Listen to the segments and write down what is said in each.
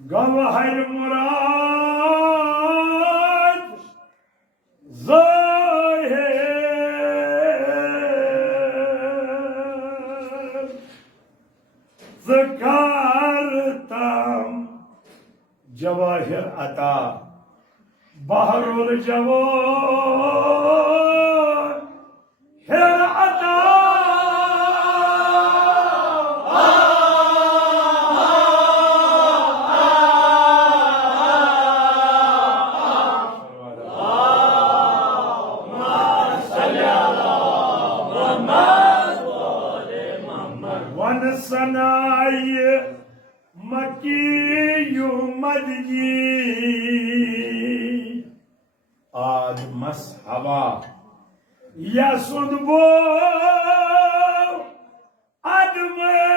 गवाहर मुराद ज़ाहिर ज़कारतम जवाहिर अता बहरुल जवाहिर अता सनाई मकी मदनी आद मस हवा या सुनबो अदमस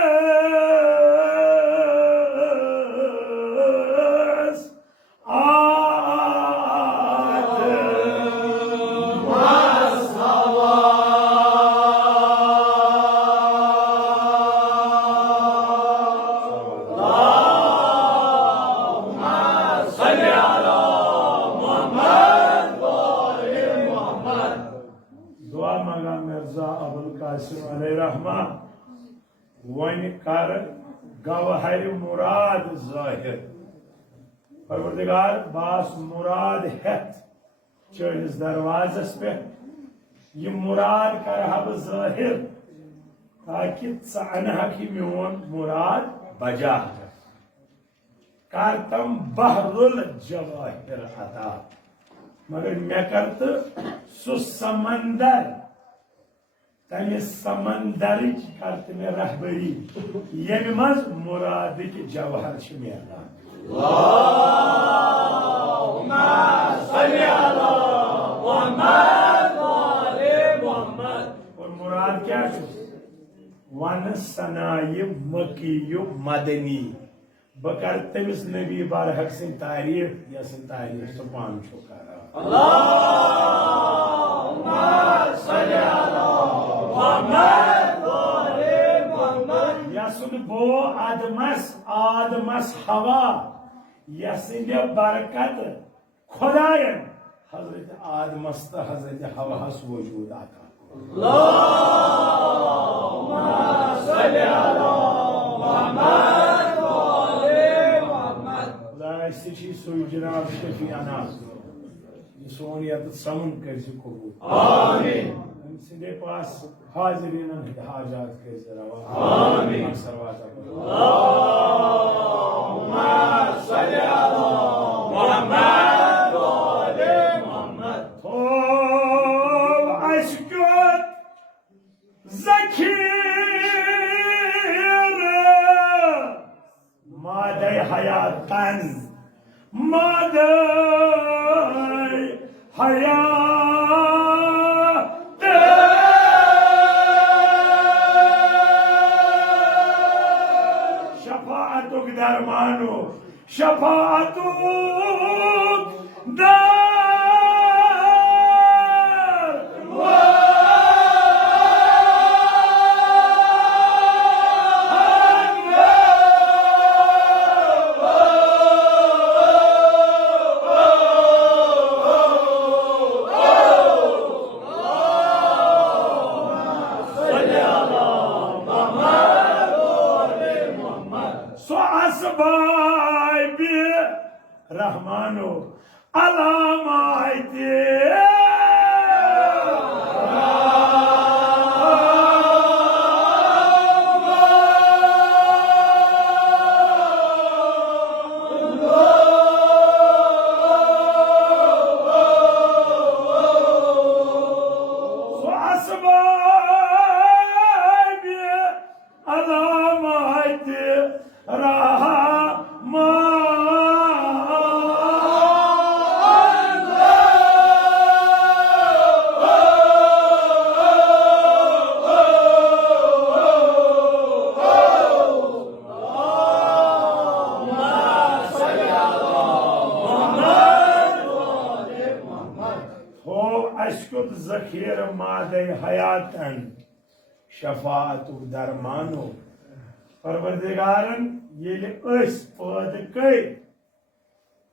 वन कर गवाहर मुराद ज़ाहिर परवरदिगार बास मुराद हेत चनिस दरवाजस पे ये मुराद कर ज़ाहिर ताकि कि मोन मुराद बजा कर तम बहरुल जवाहिर अता मगर मे कर तो सु समंदर तमे समंदर करत में रहबरी ये मज मुराद की जवाहर मिलान और मुराद क्या वन सनाय मकी मदनी बह कर तमिस नबी बारहक सिंह तारीफ या सिंह तारीफ सो पान छो कर बो आदमस हवा यह बरकत खुदायन हजरत आदमस तो हजरत हवास वजूद आता खुदा जनाब शफियाना सोन यत समन कर कबूल आमीन सिंधे पास हाजिरीन हाजात के रवा आमीन सरवात अल्लाहुम्मा सल्ली अला मुहम्मद व आले मुहम्मद हो अशकत ज़खीर मादे हयातन मादे हयात दरमानो शफाअतु दर रहमानो अलामाइते अस्कुत जखीर मादे हयातन शफात दरमानो परवरदिगारन येले अस पद कई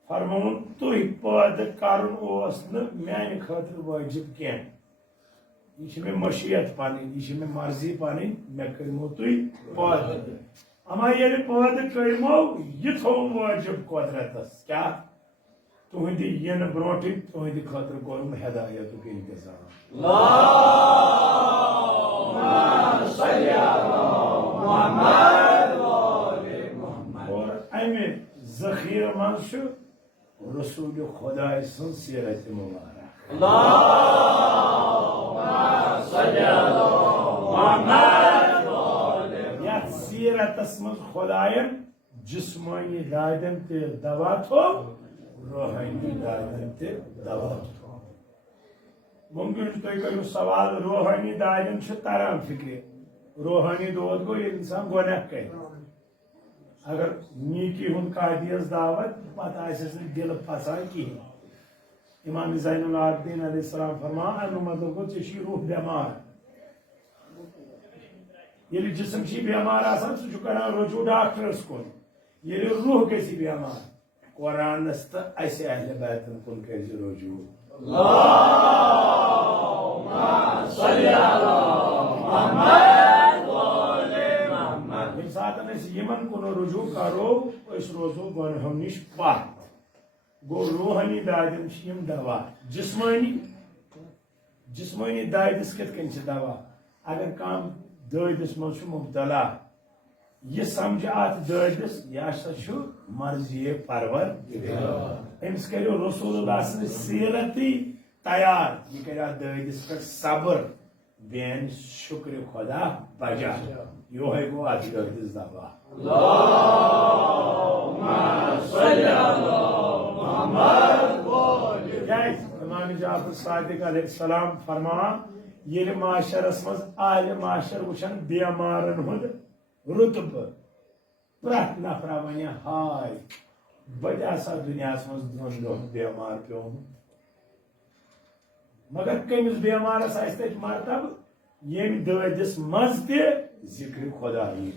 फरमौन तुह पद करन ओस न म्यान खतर वाजिब कैन यह मे मशीयत पानी यह मे मर्जी पानी मे करमो तुह पद अमा येले पद करमो यह थो वाजिब कुदरतस क्या तुहद यन ब्रोट तुहद खतर कोरुम हिदायत इंतजाम और अमे जखीर मन रसूल खुदा सन सीरत मुबारक या सीरतस मज खुदायन जिस्मानी दादन ते दवा थो रूहानी दादन ते दवा थो मुमकिन तुम करो सवाल रूहानी दादन तरान फिक्र रूहानी दोद गो इंसान गुनाह कर अगर नीकी हुन कादियस दावत पता दिल फसान कहें इमाम ज़ैनुल आबिदीन अलैहिस्सलाम फरमा मतलब गो ची रूह बेमार ये जिसम बेमार आसान सह करान रुजू डॉक्टरस कुन ये रूह गसी बेमार कुरानस तो अहले बैतन कुन कर रुजू यमन कुन रुजू करो रोजो गुनहों निश पाक गो रूहानी दादिन दवा जिस्मानी दादिस कत दवा अगर कम दादिस मज मुबतला यह समझ अत दादिस यह मर्जी परवर अमिस करो रसूलुल्लाह सीरती तैयार यह कर दादिस पे सब्र बेन शुक्र खुदा बजा योहे गो अत दादिस दवा इमाम जाफर सादिक अलैहिस्सलाम फरमान ये माशरस मज आल माशर वुचन बेमारन हुंद रुतब प्रत नफरा वन हाय बजा दुनिया मज दोन दोन बेमार पे मगर कमिस बेमारस मरतब यम दादिस मज ते जिक्र खुदा यी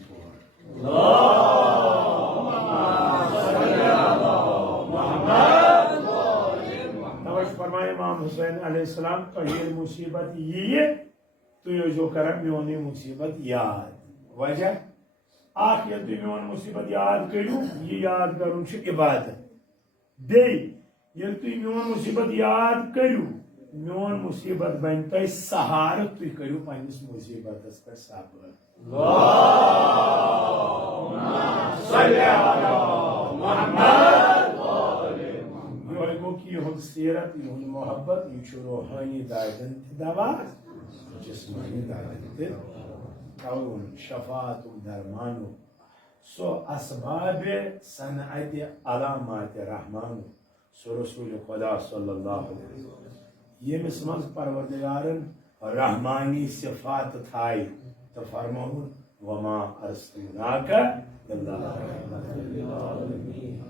फरमाए इमाम हुसैन अलैहिस्सलाम तो ये मुसीबत ये तुम जो कर मोन मुसीबत याद वजह आख ये तुम मोन मुसीबत याद करू ये याद कर इबादत बे ये तुम मोन मुसीबत याद करू मोन मुसीबत बन तुम सहार तुम करू पन्निस मुसीबत पे सब्र सीरत यह मोहब्बत यह रूहानी दादन दवा जिस्मानी दादन कौन शफात दरमानो सो असबाब सनअत अलामात रहमानो सो रसूल खुदा सल्लल्लाहु अलैहि वसल्लम यमिस मज परवरदिगारन रहमानी सिफात थाई तो फरमाउन वमा अर्सलनाका इल्ला रहमतल लिल आलमीन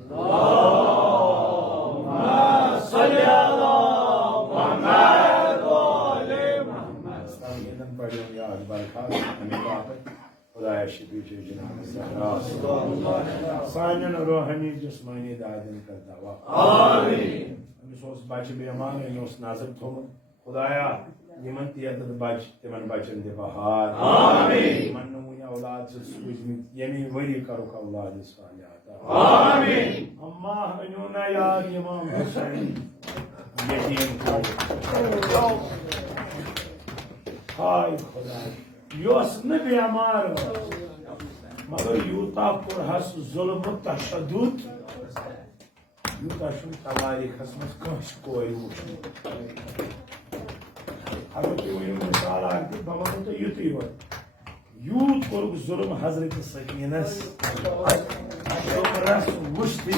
सान रूहानी जिस्मानी दादन कर दवा बच्चे बेमार नजर थोमुत खुदाया यमन तीयत बच तिमन बचन दे बहार मन नमूने औलाद सूझमित यमी वरी करो औलाद सालिहात अम्मा अनुना यार इमाम हुसैन यतीम को हाय खुदा योस न बेमार मगर यूता पुरहस जुल्म तशद्दुद यूता शुन तवारीखस मज कस कोई अगर तुम मिसाल आती बवन तो युत यूत कोरुक जुल्म हजरत सकीनस रस वुश्ती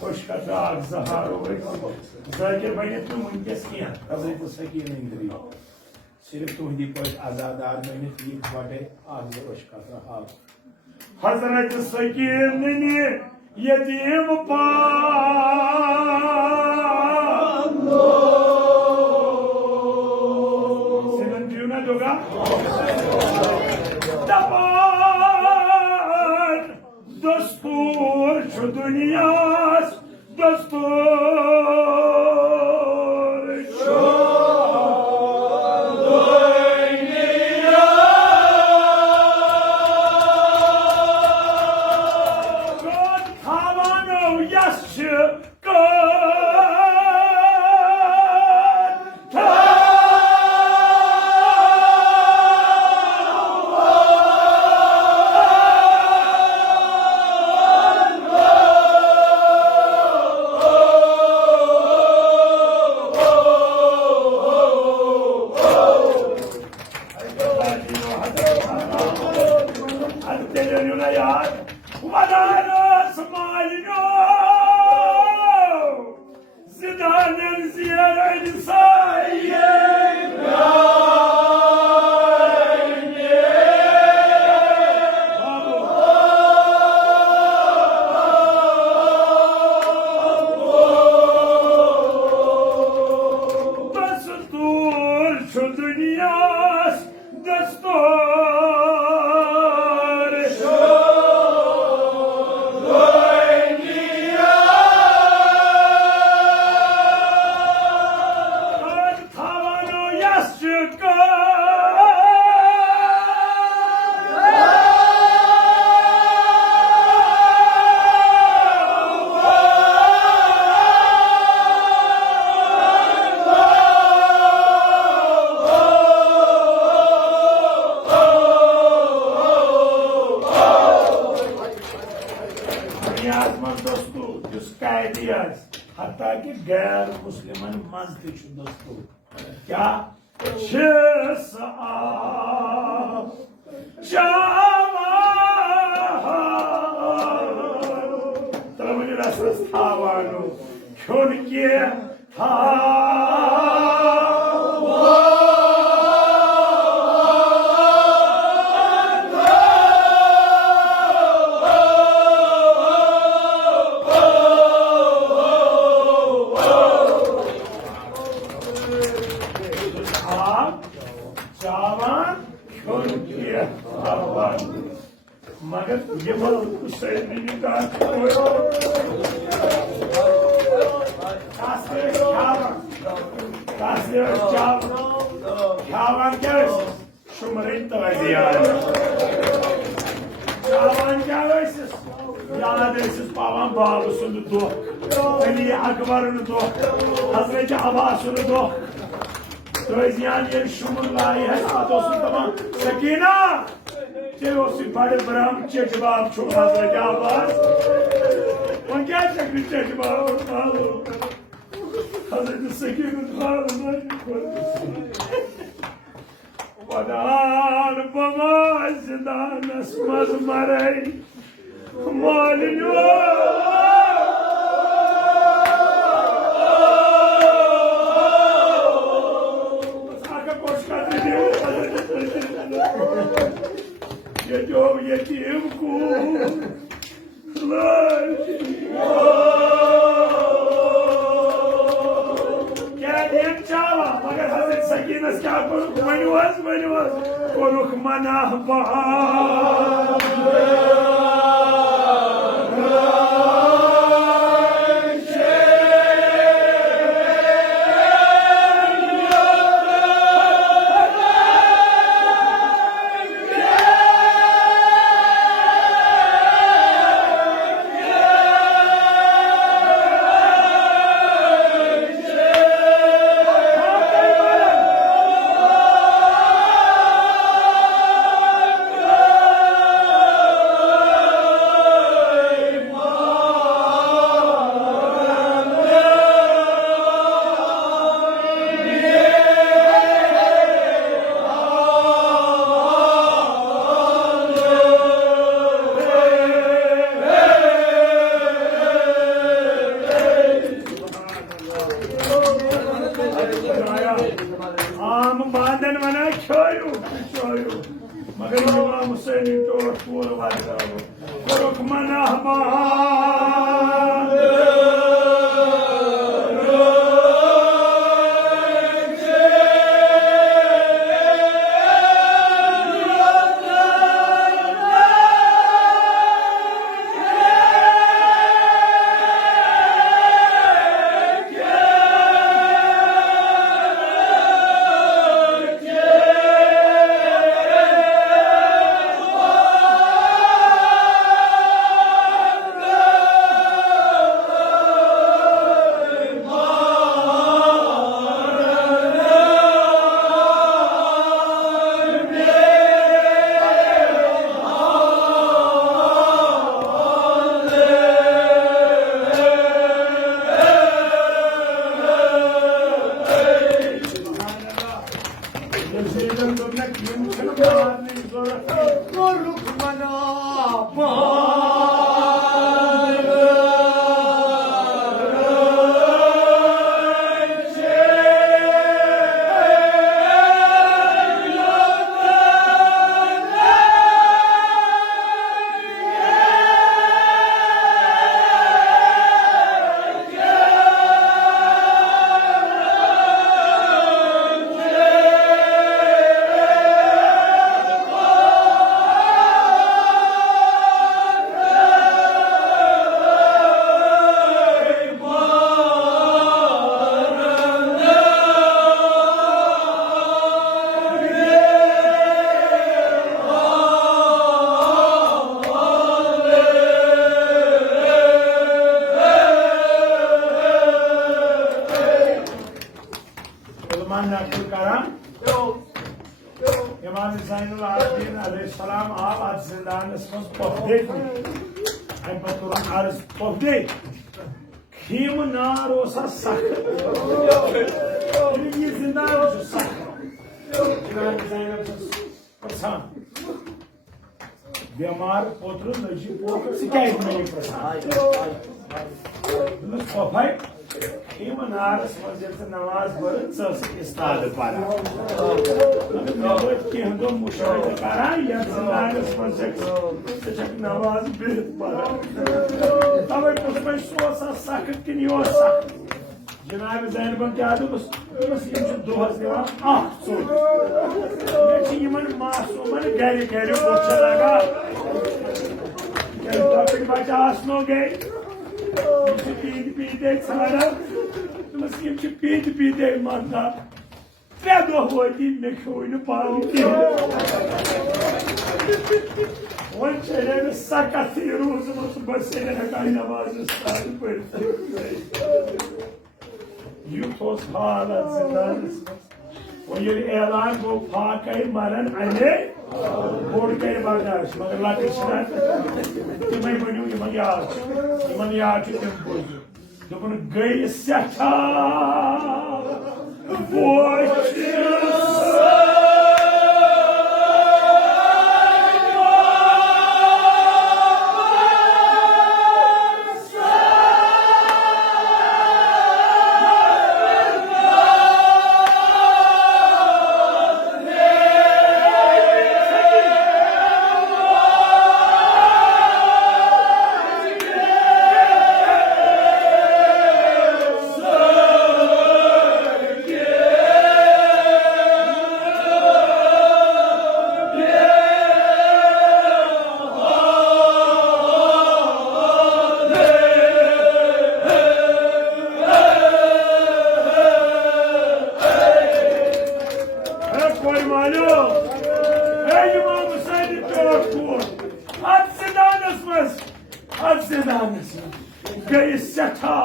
खुश कथा जहारो जाकिर बने तुम वनकस क्या हजरत सकीन इंद्री सिर्फ तुहदी पे आजादार बने ठीक बटे आज खुश कथा हाल हजरत सकीन यतीम पालो सिनन जीवना जोगा दबान दस्तूर şu dünyas दस्तूर şu hatta ki gayr Müslüman mazdı şu dostu. Ya şesa Java Tramani rasas thavanu Kyunki मगर ये बात सही नहीं कहा Şaban gelsin. Şumarayı da var yani. Şaban gelsin. Yaladersiz baban bağlısını doğ. Veli Akbar'ını doğ. Hazreti Abbas'ını doğ. Dolayısıyla yani şumurlayı hesat olsun tamam. Sakina! Çevosi bade Brahm cevap çok Hazreti Abbas. On gerçek bir cevap olmalı. Hazreti Sakina'nın ağzından Vadar babasından asmaz maray malin Saka koşkat ediyor Yedim yetim kul Geldim çava Magar Hazreti Sakina's kya koruk manivaz Koruk manah bahar Magar İmam Hüseyin'in doğru var. Koruk manah bahar नकल करान इमाम ज़ैनुल आबिदीन अलैहिस्सलाम आप आज जिंदानस मज पफदे अम पत अर्ज पफदे खीम नार सख ये जिंदान सख जनाब ज़ैनब प्रसान बेमार पोत्र नजी पोत्र सिकायत में प्रसान पफाई खीम नारस मज नमाज पढ़ इस्ताद पढ़ा कह मुशाहिद करान यंदानस मज नमाज बिहत पढ़ा तवे पुछ सो सख कि सख जनाब ज़ैनबन क्या दोस दोहस दिवान चोट मे मासूमन गर गर बोच लगा बच्चा आसनो गए पीद पीदे ारान पीद पीदे मरना 3 दह वती मे खो पान वो चले सकत रूज बस नमाज पढ़ युथ हालत जिंदानस वो ये ऐलान गो फाक मरन अने बोड़ कर बर्दाश्त मगर लकट तमें वनु इन याद तम बोझ दोपन गई सठा गई सठा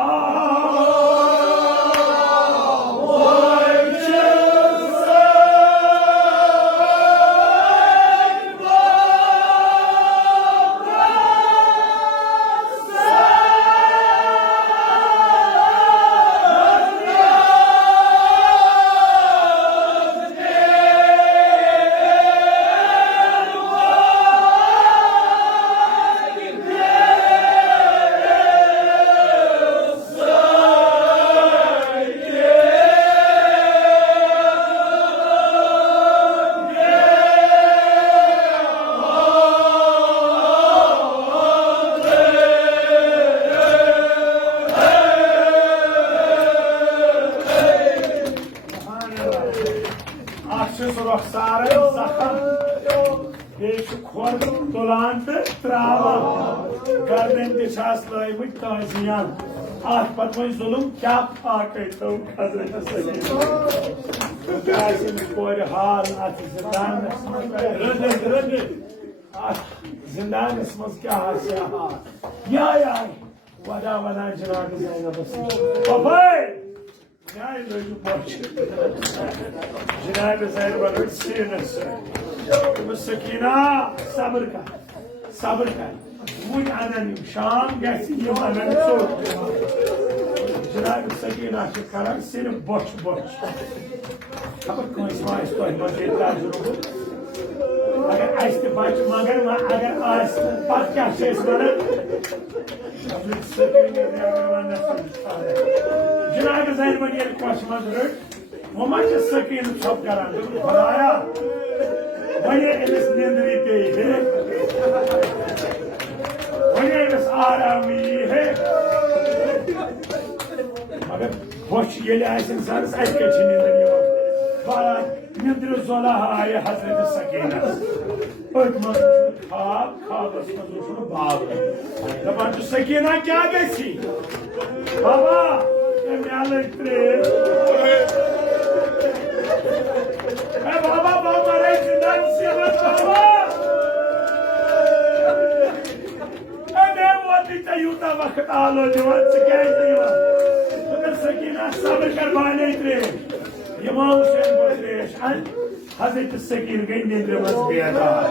खोर तुलान तो त्रावान गर्दन तस लयमत ताजियान अत पे वो जुलम क्या फाक तो कोर हाल अत जिंदानस मज क्या हाल या वदा वदा जनाब ज़ैनबस जनाब ज़ैनब सीनस सकीना सब्र कर वो अनन शाम गन चोट जनाब सकीना करान सिर्फ बोच खबर कंस मजे अगर अस बच मगर अगर पे क्या जनाब ज़ैनबन ये कश मज रट वो मा सकीन छप करान खुदाया वने अमिस निंद्री पे है वने अमिस आरामी है मगर बोच ये इंसानस अत कह निंद्र निंद्र जोला आय हजरत सकीना पत मज खाबस मज बाब दपान सकीना क्या गसी बाबा म्याल त्रे बाबा बाबा रे जिंदा सेवत बाबा मैं वो यूता वक्त आलो जवान से क्या मगर सकीना सब्र कर बाने त्रे İmam Hüseyin Bozreş, Hazreti Sekir gay nedremez biyadar.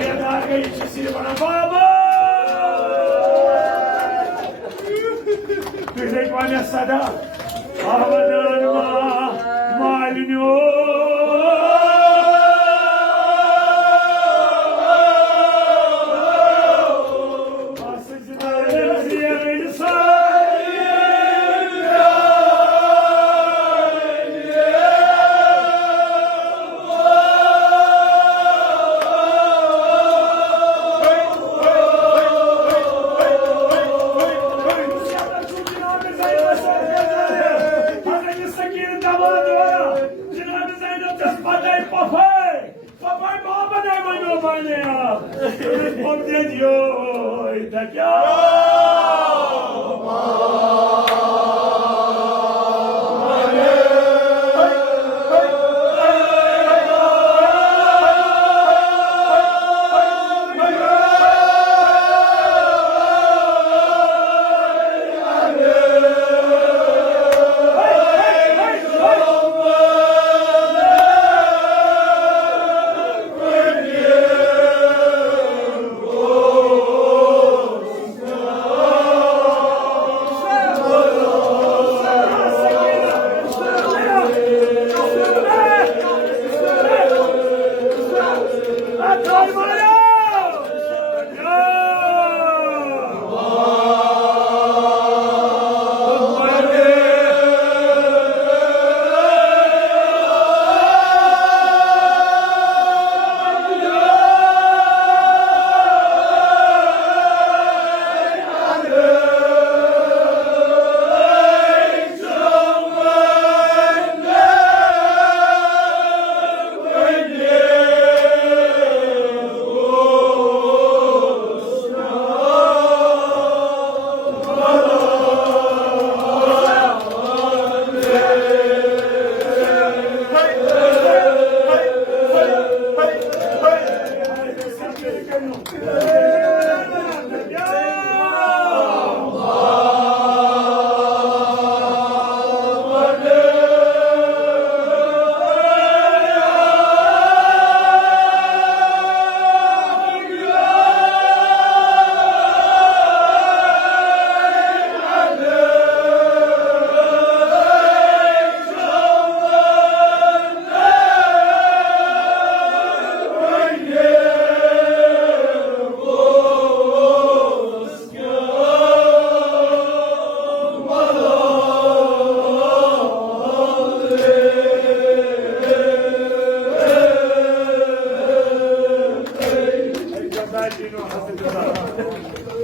Biyadar gay işçisi bana baba. Güzel bana sada. Ahvananıma malini o.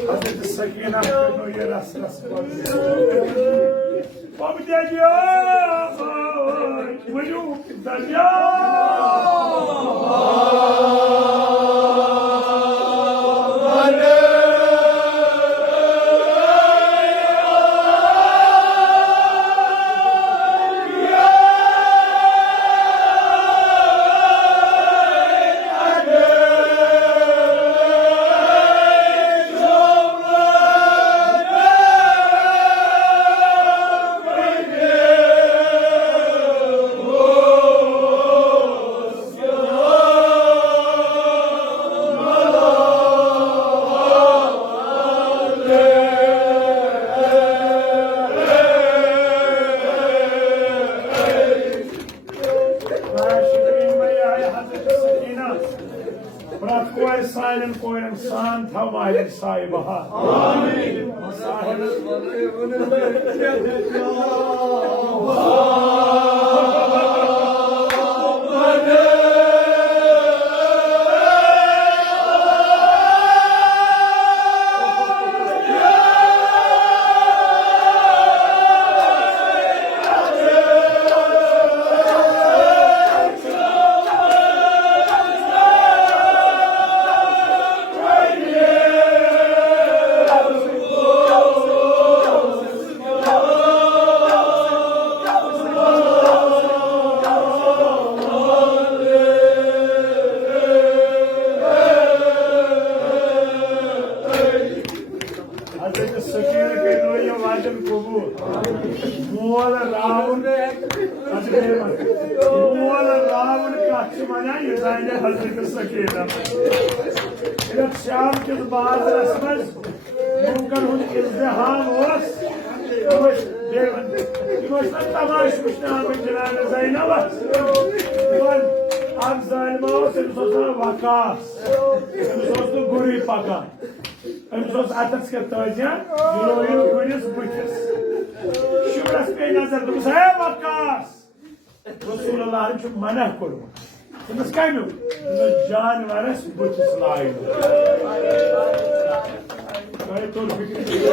Hazreti Sakine Hakkı'nın yarasına sıkılıyor. Baba geliyor. Buyurun. Bırak koy sayın koyun san tavayla sahibi ha. Amin. Hazreti Sakine ke loya vajan kubu. Muala raun ولا راون كاتشمانا يزاين حضرت السكينة إذا شام كذ بعض رسمز ممكن هون ازدهام وس يقول تماش مش نعمل جنان زينب يقول اب ظالمه تمسوسنا وكاس تمسوسنا غوري پاكا تمسوس اتس كتاجان يلوين كونيس بوتس شبرس पे नजर तुमस है वकास रसूल अल्लाह ने मना करो तुमस काय नो जान वारस बुच लाइ काय तो फिक्र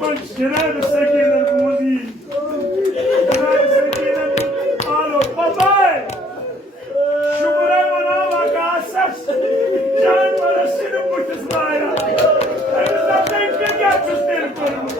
मन जनाब सकीना मोदी जनाब सकीना आलो बाबाय शुक्र मना वकास जान वारस बुच लाइ क्या चुस्ते करो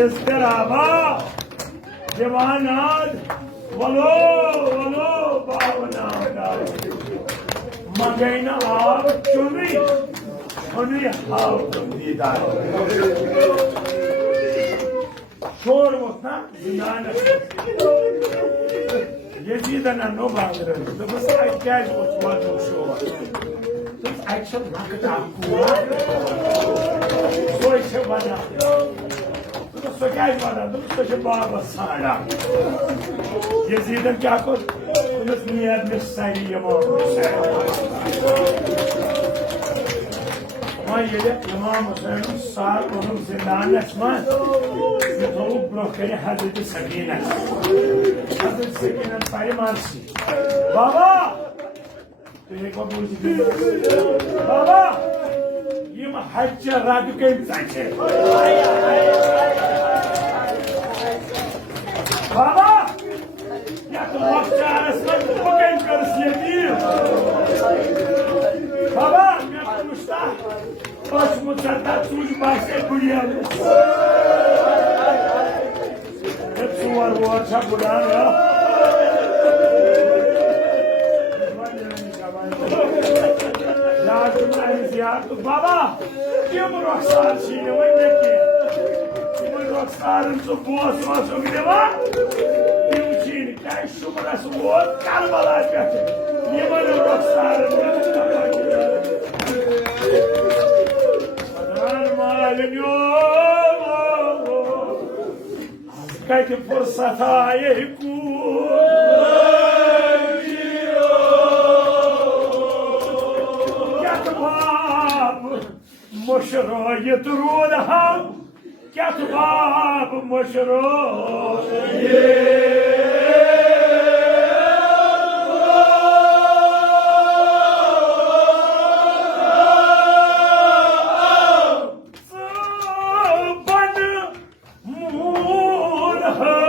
इस्तिराबा दीवानाद वलो वलो बावना मगैन आव चुनी चुनी हाव दीदार शोर वोत ना जिनान Yezid'den no bağırır. Bu sefer ihtiyacı var bu şu. Biz akşam vakti akkuwa. Soy çabana. Bu soğuk bana. Bu soğuk baba sana. Yezid'den kya kod? Bunun niyet mesai yamam. Ama yedi İmam Hüseyin'in sağ onun zindanı açmaz. Yatılıp bırakır Hazreti Sakine. Hazreti Sakine'nin payı marşı. Baba! Tüyek var bu Baba! Yima hacca radyo kayıp saçı. Baba! Yatı vakti arasında bu kayıp karısı yediğim. Baba! Müştah! Baş muçatta suç başka kuruyoruz. Hepsi var bu akşam buradan ya. Yardım ayız yardım. Baba! Kim bu roksar şimdi? Kim bu roksarın su boğaz olsun bir de var? Kim şimdi? Kay şu burası boğaz kalmalar götür. Kim bu roksarın? Kijk je voor Sataye Katbab Moshro Yetrudaham Katbab Moshro Her